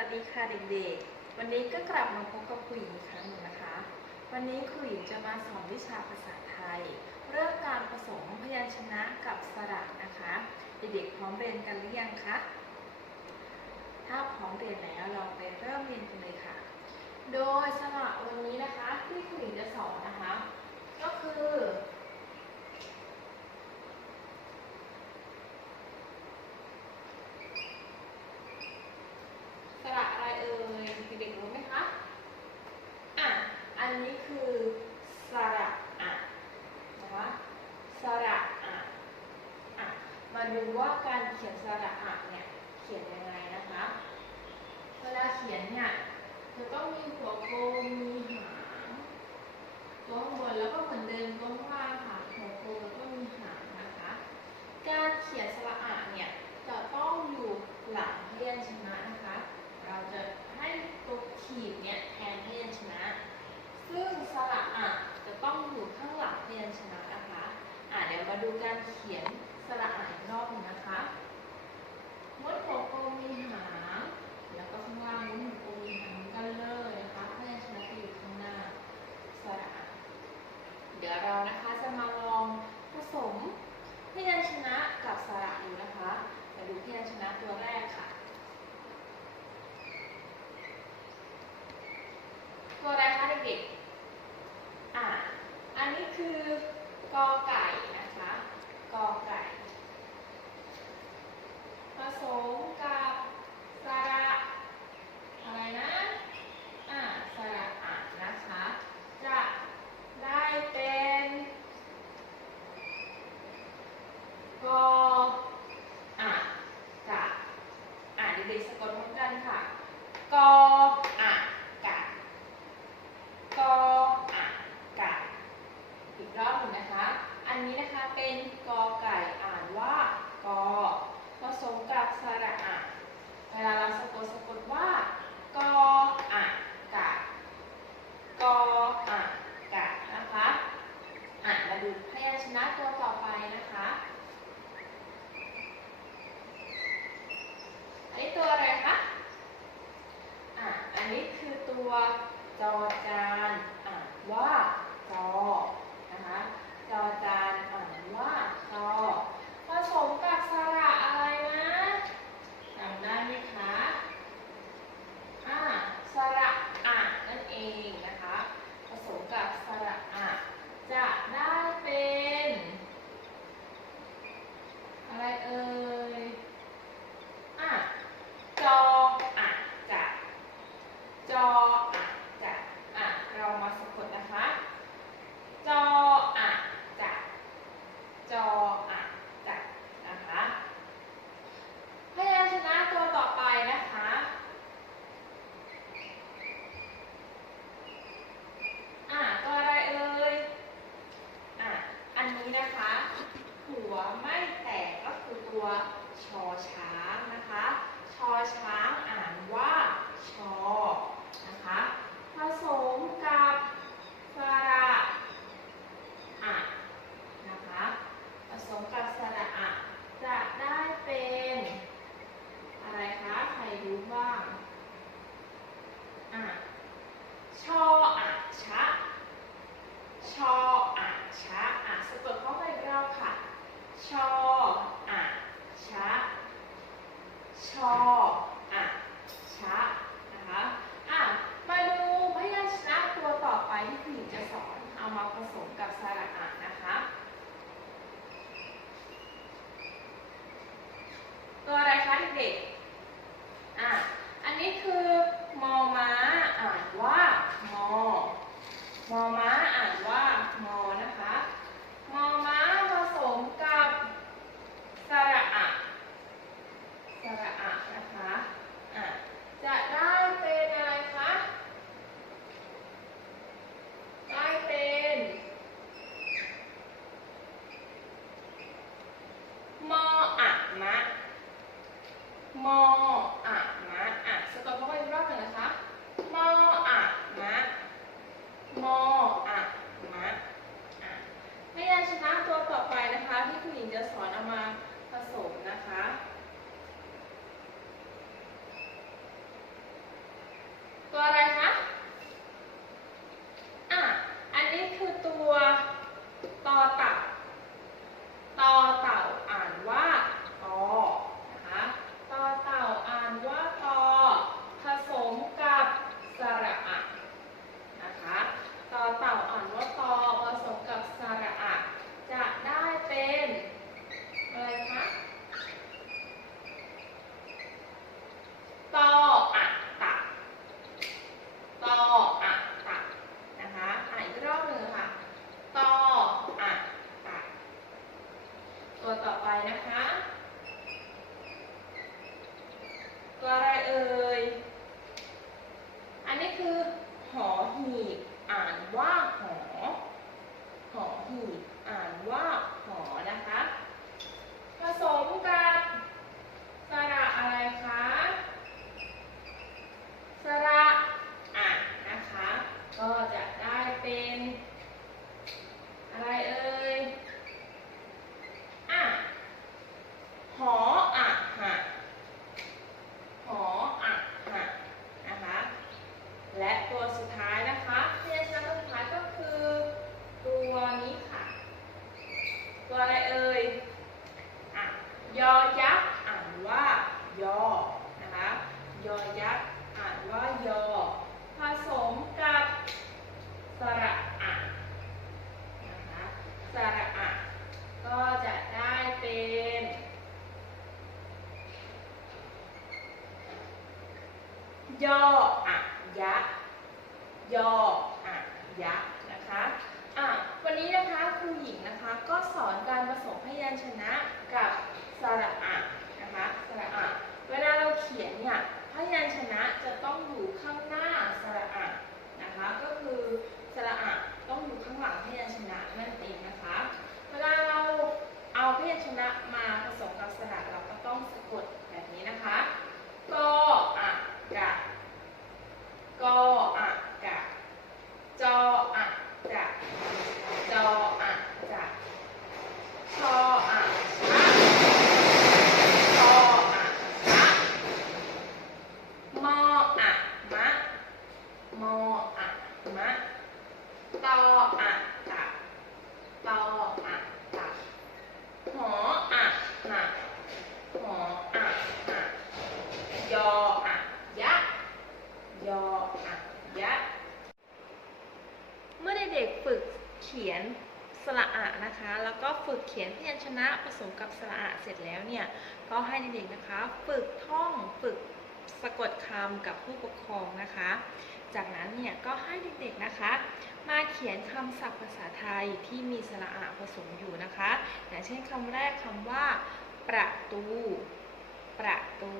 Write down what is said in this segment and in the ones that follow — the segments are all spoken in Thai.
วัสดีค่ะเด็กๆ วันนี้ก็กลับมาพบกับครูหญิงอีกครั้งหนึ่งนะคะ วันนี้ครูหญิงจะมาสอนวิชาภาษาไทย เรื่องการผสมพยัญชนะกับสระนะคะ เด็กๆพร้อมเรียนกันหรือยังคะ ถ้าพร้อมเรียนแล้วเราไปเริ่มเรียนกันเลยค่ะ โดยสระวันนี้นะคะที่ครูหญิงจะสอนนะคะ ก็คือ สระอะไรเอ่ยเด็กๆรู้ไหมคะ อะ อั นนี้คือสระอะนะคะสระอะอะมาดูว่าการเขียนสระอะเนี่ยเขียนยังไงนะคะ เวลาเขียนเนี่ยจะต้องมีหัวโกมมีหางตัวข้างบนแล้วก็เหมือนเดิมตัวข้างล่างค่ะ หัวโกลมแล้วก็มีหางนะคะ การเขียนสระอะเนี่ยจะต้องอยู่หลังพยัญชนะนะคะ เราจะให้ตัวขีดเนี่ยแทนพยัญชนะ ซึ่งสระอะจะต้องอยู่ข้างหลังพยัญชนะนะคะ อะเดี๋ยว มาดูการเขียนสระอะอีกรอบหนึงนะคะมดหัวโกลมมีหางแล้วก็ข้างล่างมดหัวโกลมมีหางเหมือนกันเลยนะคะพยัญชนะจะอยู่ข้างหน้าสระอะเดี๋ยวเรานะคะจะมาลองผสมพยัญชนะกับสระดูนะคะมาดูพยัญชนะตัวแรกค่ะตัวอะไรคะเด็กๆอ่าอันนี้คือกอไก่ ผสมกับสระอะไรนะ อ่า สระอะนะคะ จะได้เป็นกออะกะอ่านเด็ กๆสะกดพร้อมกันค่ะ กออะกะ กออะกะ อีกรอบหนึ่งนะคะ อันนี้นะคะเป็นกอไก่อ่านว่ากอผสมกับสระอะ เวลาเราสะกดสะกดว่ากออะกะ กออะกะนะคะ อะมาดูพยัญชนะตัวต่อไปนะคะ อันนี้ตัวอะไรคะ อะ อันนี้คือตัวจอจานอ่านว่าจอ นะคะ จอจานอ่านว่าจอ ผสมกับสระอะไรนะจำได้ไหมคะ อ่า สระอะนั่นเองนะคะ ผสมกับสระอะ จะได้เป็น อะไรเอ่ย อะ จออะจะ จออะจะอะ เรามาสะกดนะคะ จออะจะ จออะจะนะคะ พยัญชนะตัวต่อไปนะคะ อะตัวอะไรเอ่ย อะ อันนี้นะคะ หัวไม่แตกก็ คือ Yeah. และตัวสุดท้ายนะคะ ญชนะกับสระอะนะคะสระอะเวลาเราเขียนเนี่ยพยัญชนะจะต้องอยู่ข้างหน้าสระอะนะคะก็คือสระอะต้องอยู่ข้างหลังพยัญชนะนั่นเองนะคะ เวลาเราเอาพยัญชนะมาผสมกับสระเราก็ต้องสะกดแบบนี้นะคะกออะกะกออะกะ จออะจะจออะจะชออะชะชออะชะมออะมะมออะมะตออะตะตออะตะหออะหะหออะหะยออะยะ ยออะยะ เมื่อเด็กๆฝึกเขียนสระอะ นะคะ แล้วก็ฝึกเขียนพยัญชนะผสมกับสระอะเสร็จแล้วเนี่ยก็ให้เด็กๆนะคะ ฝึกท่องฝึกสะกดคำกับผู้ปกครองนะคะ จากนั้นเนี่ยก็ให้เด็กๆนะคะ มาเขียนคำศัพท์ภาษาไทยที่มีสระอะผสมอยู่นะคะอย่างเช่นคำแรกคำว่า ประตู ประตู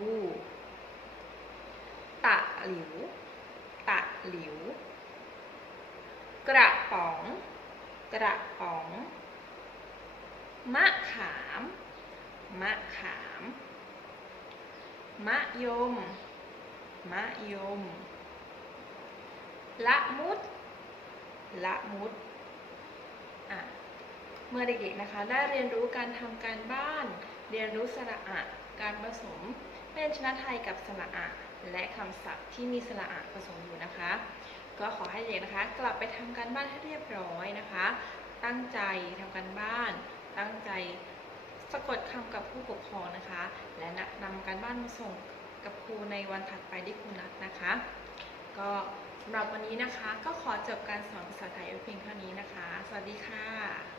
ตะหลิว ตะหลิว กระป๋อง กระป๋อง มะขาม มะขาม มะยม มะยม ละมุด ละมุด อะ เมื่อเด็กๆนะคะได้เรียนรู้การทำการบ้าน เรียนรู้สระอะการผสมพยัญชนะไทยกับสระอะและคำศัพท์ที่มีสระอะผสมอยู่นะคะ ก็ขอให้เด็กนะคะ กลับไปทำการบ้านให้เรียบร้อยนะคะ ตั้งใจทำการบ้าน ตั้งใจสะกดคำกับผู้ปกครองนะคะ และนำการบ้านมาส่งกับครูในวันถัดไปที่ครูนัดนะคะ ก็สำหรับวันนี้นะคะ ก็ขอจบการสอนภาษาไทยไว้เพียงเท่านี้นะคะ สวัสดีค่ะ